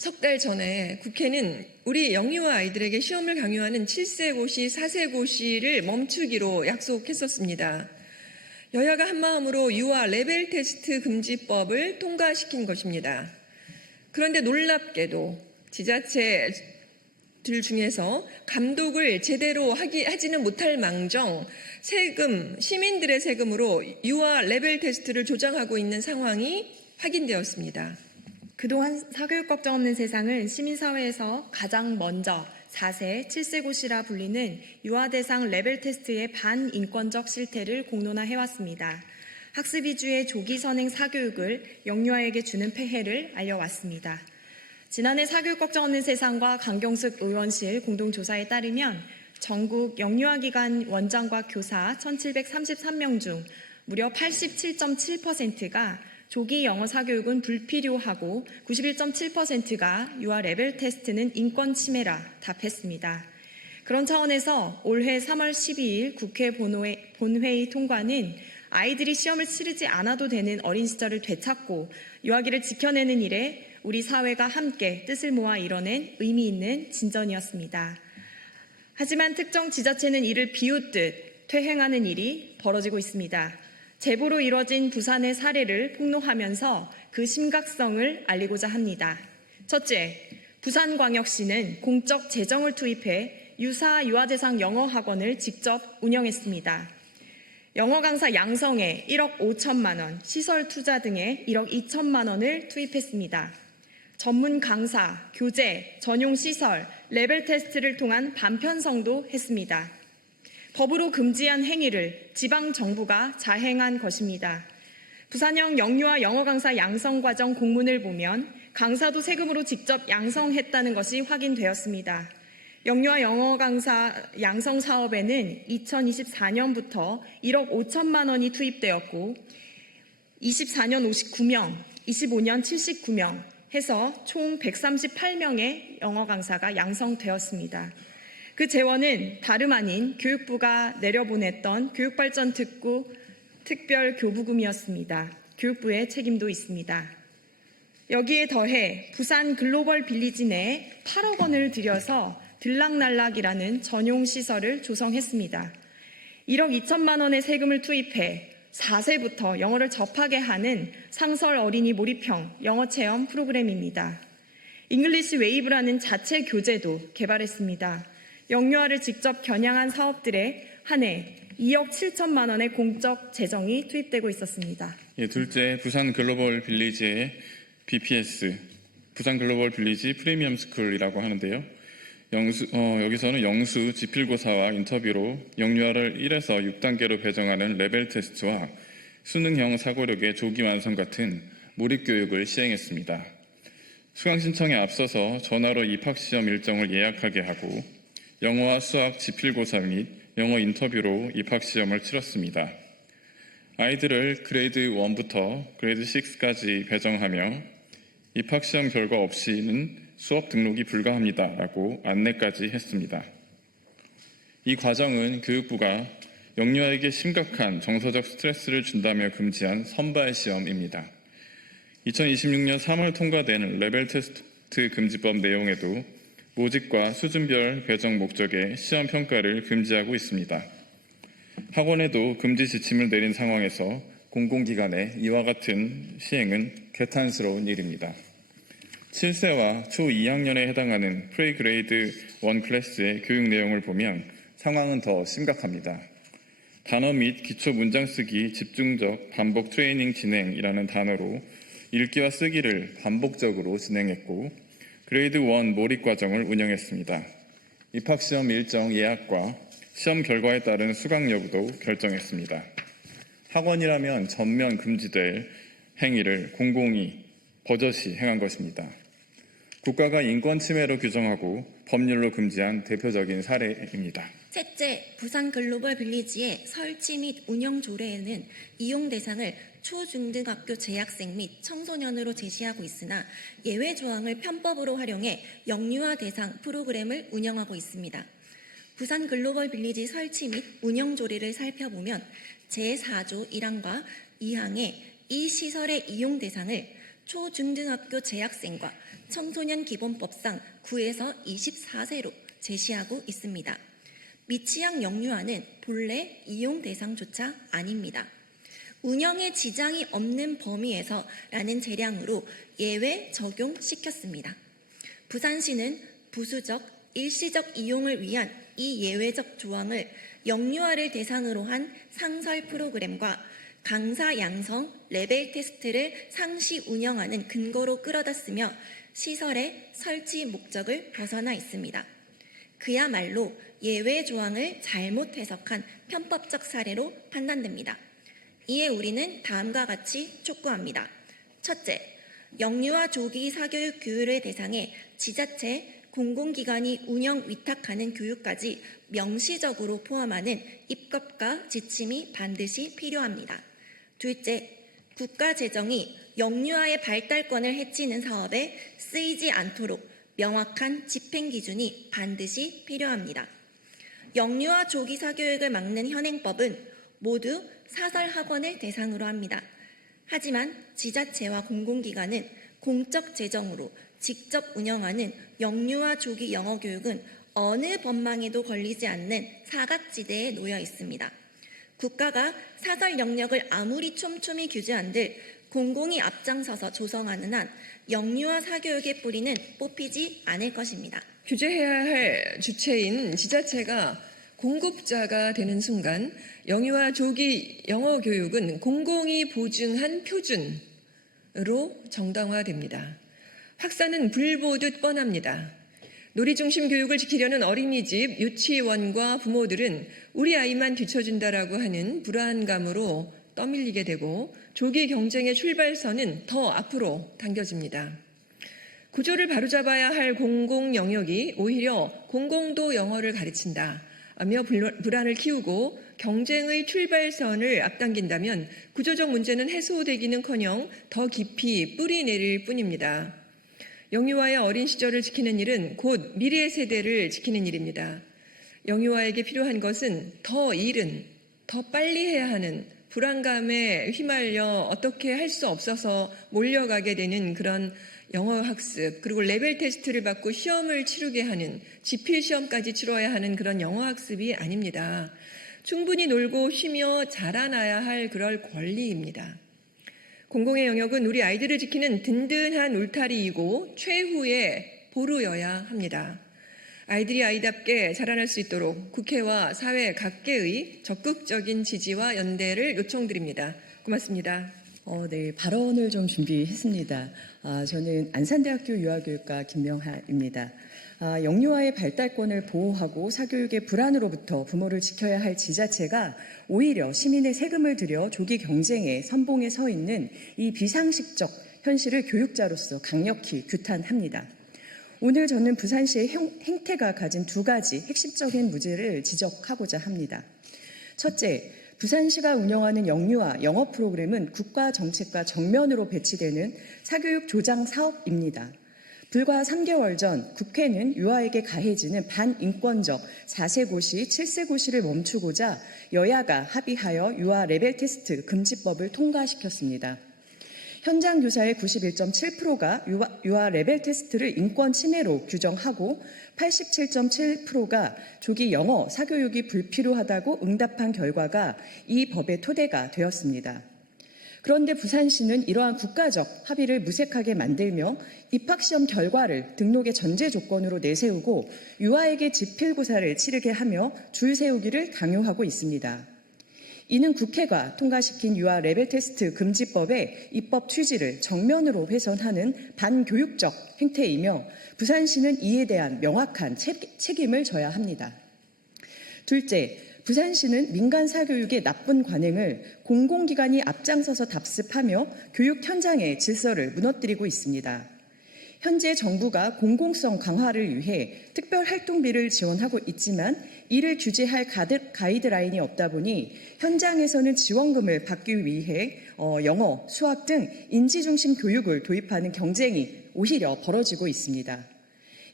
석 달 전에 국회는 우리 영유아 아이들에게 시험을 강요하는 7세 고시, 4세 고시를 멈추기로 약속했었습니다. 여야가 한마음으로 유아 레벨 테스트 금지법을 통과시킨 것입니다. 그런데 놀랍게도 지자체들 중에서 감독을 제대로 하지는 못할 망정 시민들의 세금으로 유아 레벨 테스트를 조장하고 있는 상황이 확인되었습니다. 그동안 사교육 걱정 없는 세상은 시민사회에서 가장 먼저 4세, 7세 고시라 불리는 유아 대상 레벨 테스트의 반인권적 실태를 공론화해왔습니다. 학습 위주의 조기 선행 사교육을 영유아에게 주는 폐해를 알려왔습니다. 지난해 사교육 걱정 없는 세상과 강경숙 의원실 공동조사에 따르면 전국 영유아기관 원장과 교사 1,733명 중 무려 87.7%가 조기 영어 사교육은 불필요하고 91.7%가 유아 레벨 테스트는 인권 침해라 답했습니다. 그런 차원에서 올해 3월 12일 국회 본회의 통과는 아이들이 시험을 치르지 않아도 되는 어린 시절을 되찾고 유아기를 지켜내는 일에 우리 사회가 함께 뜻을 모아 이뤄낸 의미 있는 진전이었습니다. 하지만 특정 지자체는 이를 비웃듯 퇴행하는 일이 벌어지고 있습니다. 제보로 이뤄진 부산의 사례를 폭로하면서 그 심각성을 알리고자 합니다. 첫째, 부산광역시는 공적 재정을 투입해 유아 대상 영어 학원을 직접 운영했습니다. 영어 강사 양성에 1억 5천만 원, 시설 투자 등에 1억 2천만 원을 투입했습니다. 전문 강사, 교재, 전용 시설, 레벨 테스트를 통한 반편성도 했습니다. 법으로 금지한 행위를 지방정부가 자행한 것입니다. 부산형 영유아 영어 강사 양성 과정 공문을 보면 강사도 세금으로 직접 양성했다는 것이 확인되었습니다. 영유아 영어 강사 양성 사업에는 2024년부터 1억 5천만 원이 투입되었고 24년 59명, 25년 79명 해서 총 138명의 영어 강사가 양성되었습니다. 그 재원은 다름 아닌 교육부가 내려보냈던 교육발전특구 특별교부금이었습니다. 교육부의 책임도 있습니다. 여기에 더해 부산 글로벌 빌리지 내에 8억 원을 들여서 들락날락이라는 전용 시설을 조성했습니다. 1억 2천만 원의 세금을 투입해 4세부터 영어를 접하게 하는 상설 어린이 몰입형 영어 체험 프로그램입니다. 잉글리시 웨이브라는 자체 교재도 개발했습니다. 영유아를 직접 겨냥한 사업들에 한해 2억 7천만 원의 공적 재정이 투입되고 있었습니다. 둘째, 부산 글로벌 빌리지의 BPS, 부산 글로벌 빌리지 프리미엄 스쿨이라고 하는데요. 여기서는 영수 지필고사와 인터뷰로 영유아를 1에서 6단계로 배정하는 레벨 테스트와 수능형 사고력의 조기 완성 같은 몰입교육을 시행했습니다. 수강 신청에 앞서서 전화로 입학시험 일정을 예약하게 하고 영어와 수학 지필고사 및 영어 인터뷰로 입학시험을 치렀습니다. 아이들을 그레이드 1부터 그레이드 6까지 배정하며 입학시험 결과 없이는 수업 등록이 불가합니다라고 안내까지 했습니다. 이 과정은 교육부가 영유아에게 심각한 정서적 스트레스를 준다며 금지한 선발 시험입니다. 2026년 3월 통과된 레벨 테스트 금지법 내용에도 모집과 수준별 배정 목적의 시험 평가를 금지하고 있습니다. 학원에도 금지 지침을 내린 상황에서 공공기관의 이와 같은 시행은 개탄스러운 일입니다. 7세와 초 2학년에 해당하는 프리그레이드 1 클래스의 교육 내용을 보면 상황은 더 심각합니다. 단어 및 기초 문장 쓰기 집중적 반복 트레이닝 진행이라는 단어로 읽기와 쓰기를 반복적으로 진행했고 그레이드 1 몰입 과정을 운영했습니다. 입학시험 일정 예약과 시험 결과에 따른 수강 여부도 결정했습니다. 학원이라면 전면 금지될 행위를 공공이 버젓이 행한 것입니다. 국가가 인권 침해로 규정하고 법률로 금지한 대표적인 사례입니다. 셋째, 부산 글로벌 빌리지의 설치 및 운영 조례에는 이용 대상을 초중등학교 재학생 및 청소년으로 제시하고 있으나 예외 조항을 편법으로 활용해 영유아 대상 프로그램을 운영하고 있습니다. 부산 글로벌 빌리지 설치 및 운영 조례를 살펴보면 제4조 1항과 2항에 이 시설의 이용 대상을 초중등학교 재학생과 청소년 기본법상 9에서 24세로 제시하고 있습니다. 미취학 영유아는 본래 이용 대상조차 아닙니다. 운영에 지장이 없는 범위에서라는 재량으로 예외 적용시켰습니다. 부산시는 부수적, 일시적 이용을 위한 이 예외적 조항을 영유아를 대상으로 한 상설 프로그램과 강사 양성 레벨 테스트를 상시 운영하는 근거로 끌어다 쓰며 시설의 설치 목적을 벗어나 있습니다. 그야말로 예외 조항을 잘못 해석한 편법적 사례로 판단됩니다. 이에 우리는 다음과 같이 촉구합니다. 첫째, 영유아 조기 사교육 교육을 대상에 지자체, 공공기관이 운영 위탁하는 교육까지 명시적으로 포함하는 입법과 지침이 반드시 필요합니다. 둘째, 국가 재정이 영유아의 발달권을 해치는 사업에 쓰이지 않도록 명확한 집행 기준이 반드시 필요합니다. 영유아 조기 사교육을 막는 현행법은 모두 사설학원을 대상으로 합니다. 하지만 지자체와 공공기관은 공적 재정으로 직접 운영하는 영유아 조기 영어 교육은 어느 법망에도 걸리지 않는 사각지대에 놓여 있습니다. 국가가 사설 영역을 아무리 촘촘히 규제한들 공공이 앞장서서 조성하는 한 영유아 사교육의 뿌리는 뽑히지 않을 것입니다. 규제해야 할 주체인 지자체가 공급자가 되는 순간 영유아 조기 영어 교육은 공공이 보증한 표준으로 정당화됩니다. 확산은 불보듯 뻔합니다. 놀이중심 교육을 지키려는 어린이집, 유치원과 부모들은 우리 아이만 뒤처진다라고 하는 불안감으로 떠밀리게 되고 조기 경쟁의 출발선은 더 앞으로 당겨집니다. 구조를 바로잡아야 할 공공 영역이 오히려 공공도 영어를 가르친다며 불안을 키우고 경쟁의 출발선을 앞당긴다면 구조적 문제는 해소되기는커녕 더 깊이 뿌리 내릴 뿐입니다. 영유아의 어린 시절을 지키는 일은 곧 미래 세대를 지키는 일입니다. 영유아에게 필요한 것은 더 이른, 더 빨리 해야 하는 불안감에 휘말려 어떻게 할 수 없어서 몰려가게 되는 그런 영어 학습, 그리고 레벨 테스트를 받고 시험을 치르게 하는, 지필 시험까지 치러야 하는 그런 영어 학습이 아닙니다. 충분히 놀고 쉬며 자라나야 할 그럴 권리입니다. 공공의 영역은 우리 아이들을 지키는 든든한 울타리이고 최후의 보루여야 합니다. 아이들이 아이답게 자라날 수 있도록 국회와 사회 각계의 적극적인 지지와 연대를 요청드립니다. 고맙습니다. 네, 발언을 좀 준비했습니다. 저는 안산대학교 유아교육과 김명하입니다. 영유아의 발달권을 보호하고 사교육의 불안으로부터 부모를 지켜야 할 지자체가 오히려 시민의 세금을 들여 조기 경쟁의 선봉에 서 있는 이 비상식적 현실을 교육자로서 강력히 규탄합니다. 오늘 저는 부산시의 행태가 가진 두 가지 핵심적인 문제를 지적하고자 합니다. 첫째, 부산시가 운영하는 영유아 영어 프로그램은 국가 정책과 정면으로 배치되는 사교육 조장 사업입니다. 불과 3개월 전 국회는 유아에게 가해지는 반인권적 4세 고시, 7세 고시를 멈추고자 여야가 합의하여 유아 레벨 테스트 금지법을 통과시켰습니다. 현장 교사의 91.7%가 유아 레벨 테스트를 인권 침해로 규정하고 87.7%가 조기 영어 사교육이 불필요하다고 응답한 결과가 이 법의 토대가 되었습니다. 그런데 부산시는 이러한 국가적 합의를 무색하게 만들며 입학시험 결과를 등록의 전제 조건으로 내세우고 유아에게 지필고사를 치르게 하며 줄 세우기를 강요하고 있습니다. 이는 국회가 통과시킨 유아 레벨 테스트 금지법의 입법 취지를 정면으로 훼손하는 반교육적 행태이며 부산시는 이에 대한 명확한 책임을 져야 합니다. 둘째, 부산시는 민간 사교육의 나쁜 관행을 공공기관이 앞장서서 답습하며 교육 현장의 질서를 무너뜨리고 있습니다. 현재 정부가 공공성 강화를 위해 특별활동비를 지원하고 있지만 이를 규제할 가이드라인이 없다 보니 현장에서는 지원금을 받기 위해 영어, 수학 등 인지중심 교육을 도입하는 경쟁이 오히려 벌어지고 있습니다.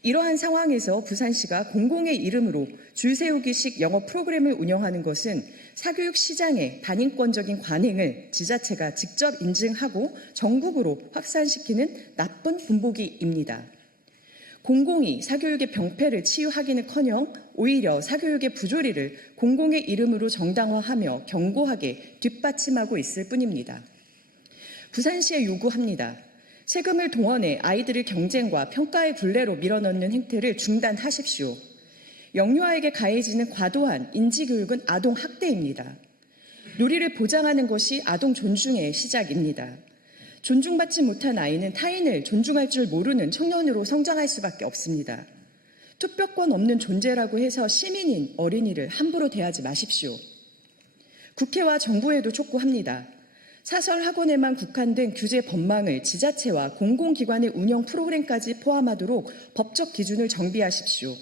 이러한 상황에서 부산시가 공공의 이름으로 줄 세우기식 영어 프로그램을 운영하는 것은 사교육 시장의 반인권적인 관행을 지자체가 직접 인증하고 전국으로 확산시키는 나쁜 분보기입니다. 공공이 사교육의 병폐를 치유하기는커녕 오히려 사교육의 부조리를 공공의 이름으로 정당화하며 견고하게 뒷받침하고 있을 뿐입니다. 부산시에 요구합니다. 세금을 동원해 아이들을 경쟁과 평가의 굴레로 밀어넣는 행태를 중단하십시오. 영유아에게 가해지는 과도한 인지교육은 아동학대입니다. 놀이를 보장하는 것이 아동 존중의 시작입니다. 존중받지 못한 아이는 타인을 존중할 줄 모르는 청년으로 성장할 수밖에 없습니다. 투표권 없는 존재라고 해서 시민인 어린이를 함부로 대하지 마십시오. 국회와 정부에도 촉구합니다. 사설 학원에만 국한된 규제 법망을 지자체와 공공기관의 운영 프로그램까지 포함하도록 법적 기준을 정비하십시오.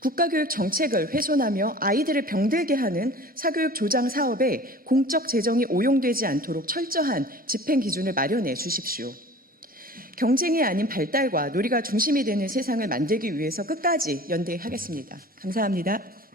국가교육 정책을 훼손하며 아이들을 병들게 하는 사교육 조장 사업에 공적 재정이 오용되지 않도록 철저한 집행 기준을 마련해 주십시오. 경쟁이 아닌 발달과 놀이가 중심이 되는 세상을 만들기 위해서 끝까지 연대하겠습니다. 감사합니다.